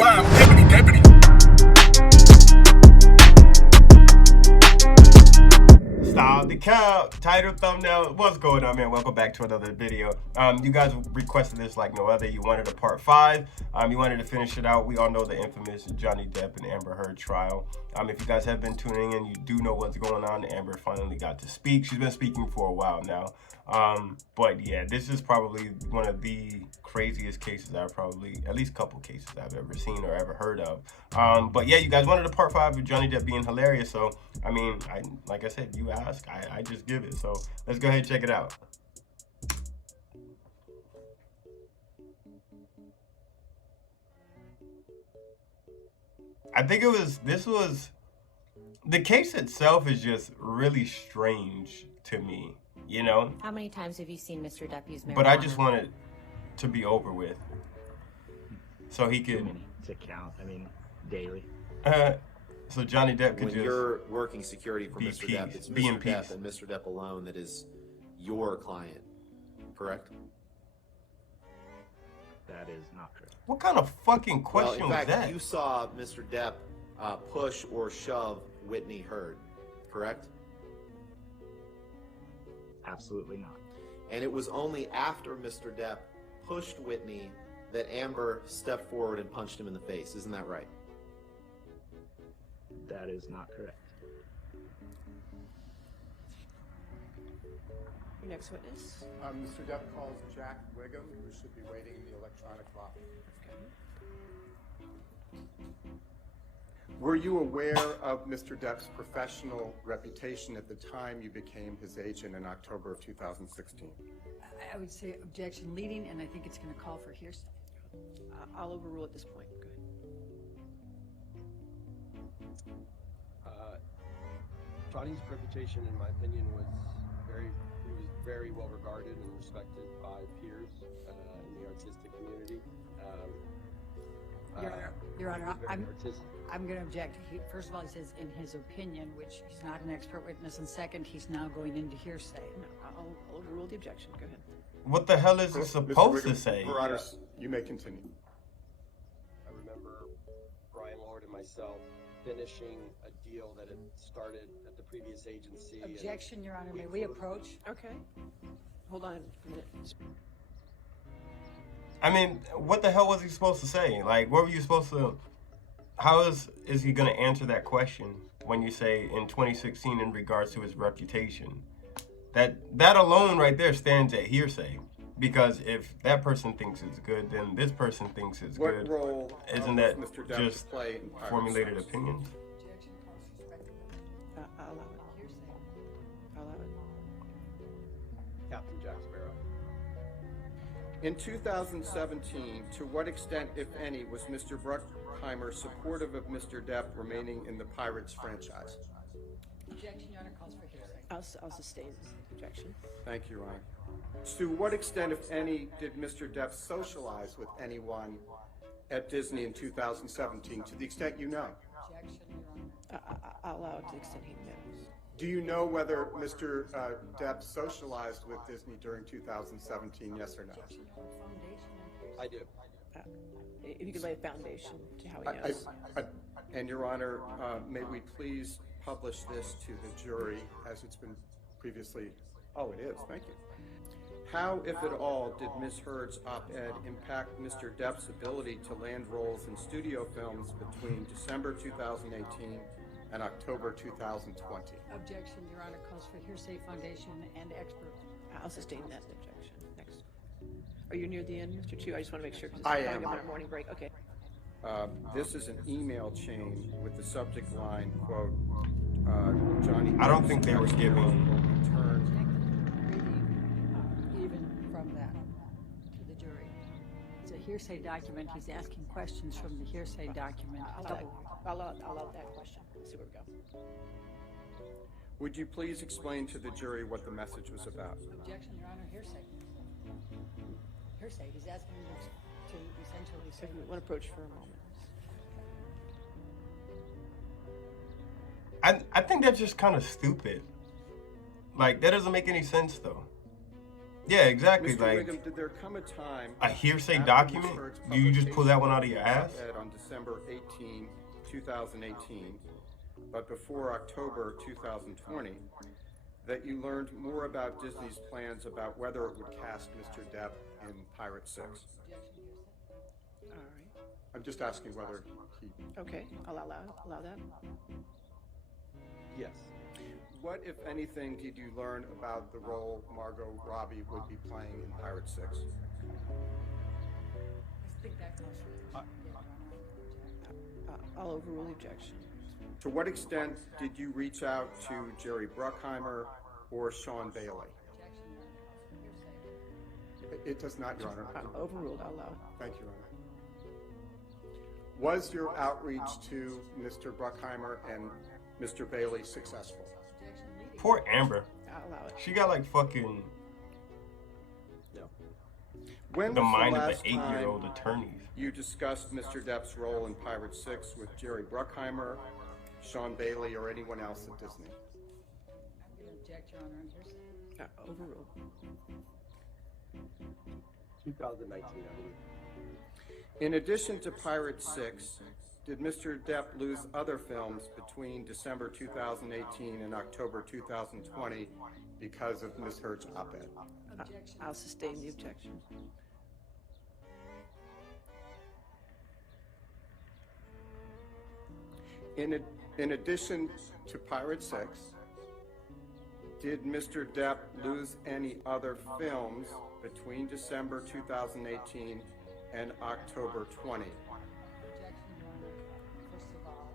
Wow, deputy. Style the count. Title, thumbnail. What's going on, man? Welcome back to another video. You guys requested this like no other. You wanted a part 5. You wanted to finish it out. We all know the infamous Johnny Depp and Amber Heard trial. If you guys have been tuning in, you do know what's going on. Amber finally got to speak. She's been speaking for a while now. But yeah, this is probably one of the craziest cases I've at least couple cases I've ever seen or ever heard of. But yeah, you guys wanted a part 5 of Johnny Depp being hilarious. So, like I said, you ask, I just give it. So let's go ahead and check it out. I think the case itself is just really strange to me, you know? How many times have you seen Mr. Depp use marijuana? But I just want it to be over with. So he could... Too many to count, daily. So Johnny Depp could when just... you're working security for Mr. Depp, it's be in Mr. Depp peace. and Mr. Depp alone that is your client, correct? That is not correct. What kind of fucking question in fact, was that? you saw Mr. Depp push or shove Whitney Heard, correct? Absolutely not. And it was only after Mr. Depp pushed Whitney that Amber stepped forward and punched him in the face. Isn't that right? That is not correct. Your next witness. Mr. Depp calls Jack Wiggum, who should be waiting in the electronic lobby. Were you aware of Mr. Depp's professional reputation at the time you became his agent in October of 2016? I would say objection leading, and I think it's going to call for hearsay. I'll overrule at this point. Go ahead. Johnny's reputation, in my opinion, was very well regarded and respected by peers in the artistic community. Your Honor, I'm going to object. First of all, he says in his opinion, which he's not an expert witness, and second, he's now going into hearsay. No, I'll overrule the objection. Go ahead. What the hell is it supposed to say? Your Honor, you may continue. I remember Brian Lord and myself finishing a deal that had started at the previous agency. Objection, Your Honor. May we approach? Okay. Hold on a minute. What the hell was he supposed to say? Like, what were you supposed to... How is he going to answer that question when you say in 2016 in regards to his reputation? That alone right there stands at hearsay. Because if that person thinks it's good, then this person thinks it's good. What role isn't that Mr. Depp just play in Pirates formulated Songs? opinions? I'll allow it. I'll allow it. Captain Jack Sparrow. In 2017, to what extent, if any, was Mr. Bruckheimer supportive of Mr. Depp remaining in the Pirates franchise? Objection, Your Honor, calls for hearsay. I'll sustain this objection. Thank you, Your Honor. To what extent, if any, did Mr. Depp socialize with anyone at Disney in 2017, to the extent you know? Objection, Your Honor. I'll allow it to the extent he knows. Do you know whether Mr. Depp socialized with Disney during 2017, yes or no? I do. If you could lay a foundation to how he knows. And Your Honor, may we please publish this to the jury as it's been previously... Oh, it is. Thank you. How, if at all, did Ms. Heard's op-ed impact Mr. Depp's ability to land roles in studio films between December 2018 and October 2020? Objection, Your Honor, calls for hearsay, foundation, and expert. I'll sustain that objection. Next. Are you near the end, Mr. Chu? I just want to make sure because I it's am. coming up on our morning break. Okay. This is an email chain with the subject line, quote, Johnny... I don't think they were giving... Return. Even from that to the jury. It's a hearsay document. He's asking questions from the hearsay document. I'll allow that question. Let's see where we go. Would you please explain to the jury what the message was about? Objection, Your Honor, hearsay. Hearsay. He's asking them to essentially say... If we want to approach for a moment. I think that's just kind of stupid. Like, that doesn't make any sense, though. Yeah, exactly. Mr. Like Wiggum, did there come a time a hearsay after document? Ms. Heard's Do you just pull that one out of your publication ass? op-ed on December 18, 2018, but before October 2020, that you learned more about Disney's plans about whether it would cast Mr. Depp in Pirate 6? All right. I'm just asking whether he... Okay, I'll allow that. Yes. What, if anything, did you learn about the role Margot Robbie would be playing in Pirate 6? I think that goes for I'll overrule the objection. To what extent did you reach out to Jerry Bruckheimer or Sean Bailey? It does not, Your Honor. Overruled, I'll allow. Thank you, Your Honor. Was your outreach to Mr. Bruckheimer and Mr. Bailey successful? Poor Amber. I'll allow it. She got like fucking When the was mind the of last the 8-year-old time attorneys. you discussed Mr. Depp's role in Pirate 6 with Jerry Bruckheimer, Sean Bailey, or anyone else at Disney? I'm going to object, Your Honor, on hearsay. Overruled. 2019, I believe. In addition to Pirate 6, did Mr. Depp lose other films between December 2018 and October 2020 because of Ms. Heard's op-ed? I'll sustain the objection. In addition to Pirate 6, did Mr. Depp lose any other films between December 2018 and October 20? Objection, Your Honor. First of all,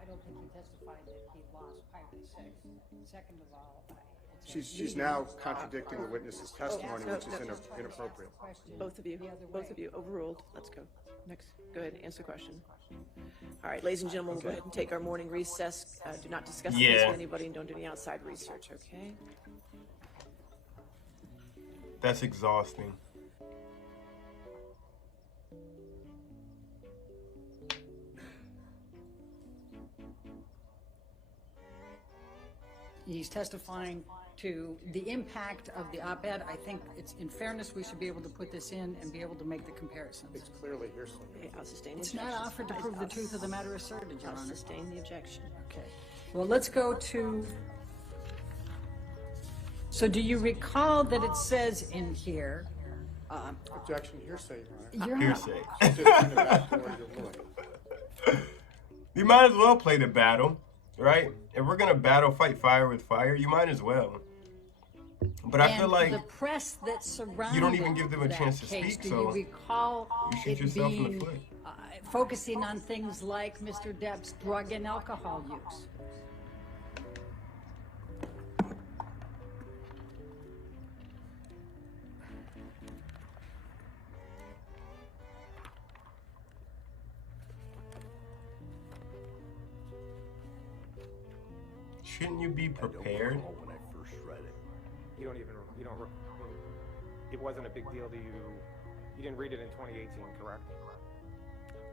I don't think he testified that he lost Pirate 6. Second of all, She's now contradicting the witness's testimony, which is inappropriate. Both of you, overruled. Let's go. Next, go ahead and answer the question. All right, ladies and gentlemen, we'll go ahead and take our morning recess. Do not discuss this with anybody and don't do any outside research, okay? That's exhausting. He's testifying to the impact of the op-ed. I think it's, in fairness, we should be able to put this in and be able to make the comparisons. It's clearly hearsay. Okay, I'll sustain the It's objection. not offered to prove the truth of the matter asserted, Your I'll Honor. sustain the objection. Okay. Well, let's go to... So do you recall that it says in here... Objection, hearsay, Your Honor. You're Hearsay. Just kind of backdoor your ruling. You might as well play the battle, right? If we're gonna fight fire with fire, you might as well. But I feel And like the press that surrounded you don't even give them a that chance to case, speak, do so you recall you shoot it yourself in the being, foot. focusing on things like Mr. Depp's drug and alcohol use? Shouldn't you be prepared? When I first read it. It wasn't a big deal to you. You didn't read it in 2018, correct?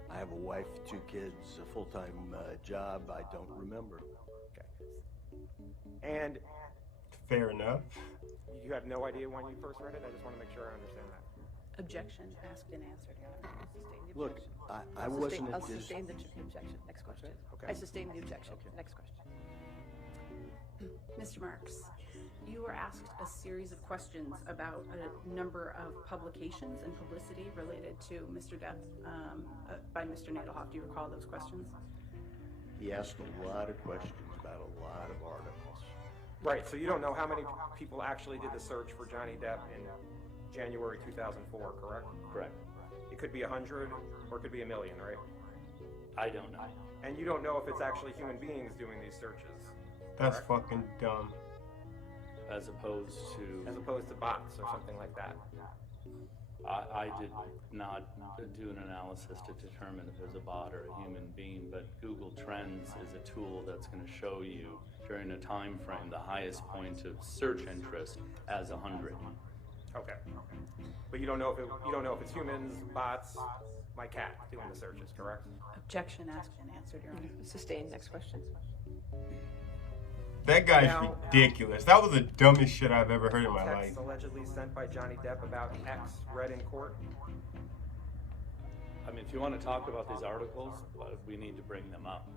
I have a wife, 2 kids, a full-time job. I don't remember. Okay. And Fair enough. you have no idea when you first read it? I just want to make sure I understand that. Objection asked and answered, Your Honor. I'll sustain the Look, objection. I wasn't I'll at Disney. sustain the objection. Next question. Okay. I sustain the objection. Next question. Mr. Marks, you were asked a series of questions about a number of publications and publicity related to Mr. Depp by Mr. Nadelhoff. Do you recall those questions? He asked a lot of questions about a lot of articles. Right, so you don't know how many people actually did the search for Johnny Depp in January 2004, correct? Correct. It could be 100 or it could be 1 million, right? I don't know. And you don't know if it's actually human beings doing these searches. That's correct? fucking dumb. As opposed to bots or something like that. I did not do an analysis to determine if there's a bot or a human being, but Google Trends is a tool that's going to show you during a time frame the highest point of search interest as 100. Okay. But you don't know if it's humans, bots, my cat doing the searches, correct? Objection asked and answered, Your Honor. Sustain. Next question. That guy's Now- ridiculous. That was the dumbest shit I've ever heard in my life. Text allegedly sent by Johnny Depp about X read in court. I mean, if you want to talk about these articles, we need to bring them up.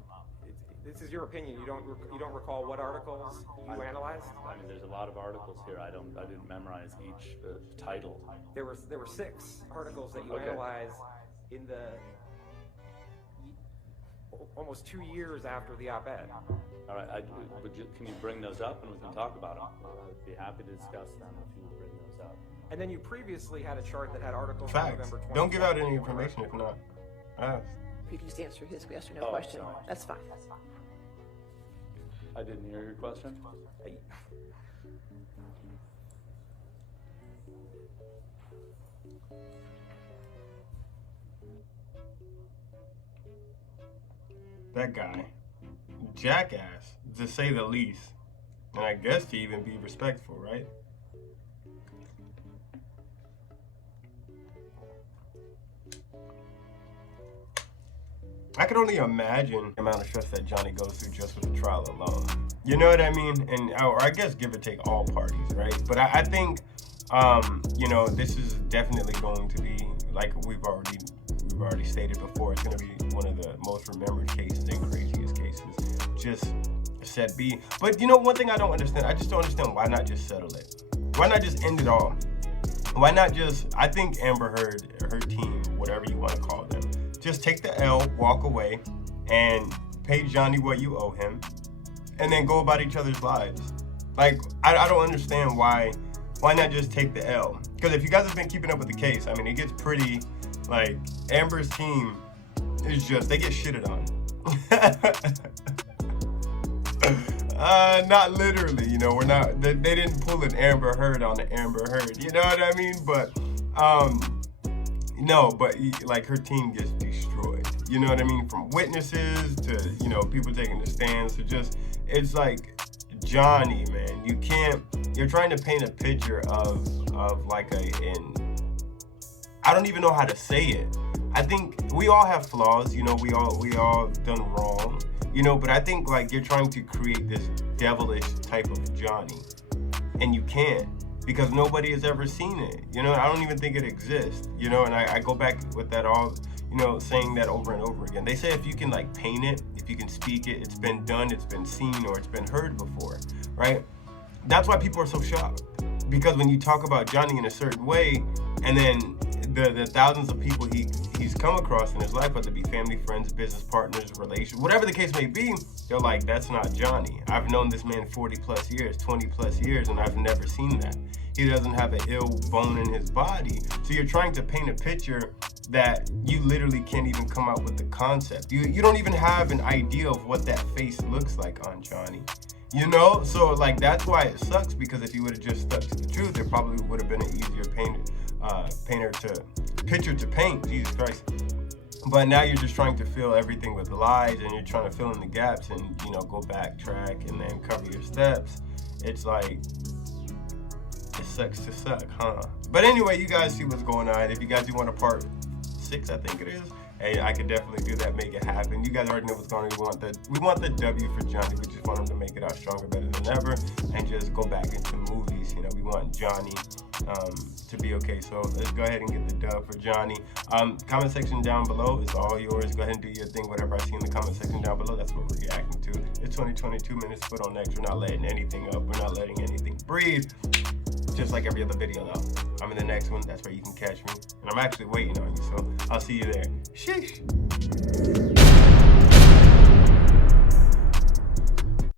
This is your opinion. You don't recall what articles you analyzed? I mean, there's a lot of articles here. I didn't memorize each title. There were 6 articles that you Okay. analyzed in the almost 2 years after the op-ed. All right, can you bring those up and we can talk about them? I'd be happy to discuss them if you would bring those up. And then you previously had a chart that had articles from Facts. November 20. Don't give out any information if not. You can just answer his yes or no Oh, question. sorry. That's fine. I didn't hear your question. That guy, jackass, to say the least. And I guess to even be respectful, right? I could only imagine the amount of stress that Johnny goes through just with the trial alone. You know what I mean? And or I guess give or take all parties, right? But I think, you know, this is definitely going to be, like we've already stated before, it's going to be one of the most remembered cases and craziest cases. Just set B. But you know, one thing I don't understand, I just don't understand why not just settle it? Why not just end it all? Why not just, I think Amber Heard, her team, whatever you want to call them, just take the L, walk away, and pay Johnny what you owe him, and then go about each other's lives. Like, I don't understand why not just take the L? Because if you guys have been keeping up with the case, I mean, it gets pretty, like, Amber's team is just, they get shitted on. Not literally, you know, we're not, they didn't pull an Amber Heard on the Amber Heard, you know what I mean? But, no, but like her team gets destroyed. You know what I mean? From witnesses to, you know, people taking the stands to just, it's like, Johnny, man, you can't, you're trying to paint a picture of like I don't even know how to say it. I think we all have flaws, you know, we all done wrong, you know, but I think like you're trying to create this devilish type of Johnny, and you can't. Because nobody has ever seen it. You know, I don't even think it exists. You know, and I go back with that all, you know, saying that over and over again. They say if you can like paint it, if you can speak it, it's been done, it's been seen, or it's been heard before, right? That's why people are so shocked. Because when you talk about Johnny in a certain way, and then the thousands of people he's come across in his life, whether it be family, friends, business partners, relations, whatever the case may be, they're like, that's not Johnny. I've known this man 40 plus years, 20 plus years, and I've never seen that. He doesn't have an ill bone in his body. So you're trying to paint a picture that you literally can't even come out with the concept. You don't even have an idea of what that face looks like on Johnny. You know? So like that's why it sucks, because if you would have just stuck to the truth, it probably would have been an easier picture to paint, Jesus Christ. But now you're just trying to fill everything with lies, and you're trying to fill in the gaps and, you know, go backtrack and then cover your steps. It's like, it sucks to suck, huh? But anyway, you guys see what's going on. If you guys do want a part 6, I think it is, hey, I could definitely do that, make it happen. You guys already know what's going on. We want the W for Johnny. We just want him to make it out stronger, better than ever, and just go back into movies. You know, we want Johnny to be okay. So let's go ahead and get the dub for Johnny. Comment section down below is all yours. Go ahead and do your thing. Whatever I see in the comment section down below, that's what we're reacting to. It's 2022 minutes put on next. We're not letting anything up. We're not letting anything breathe. Just like every other video though. I'm in the next one. That's where you can catch me. And I'm actually waiting on you. So I'll see you there. Sheesh.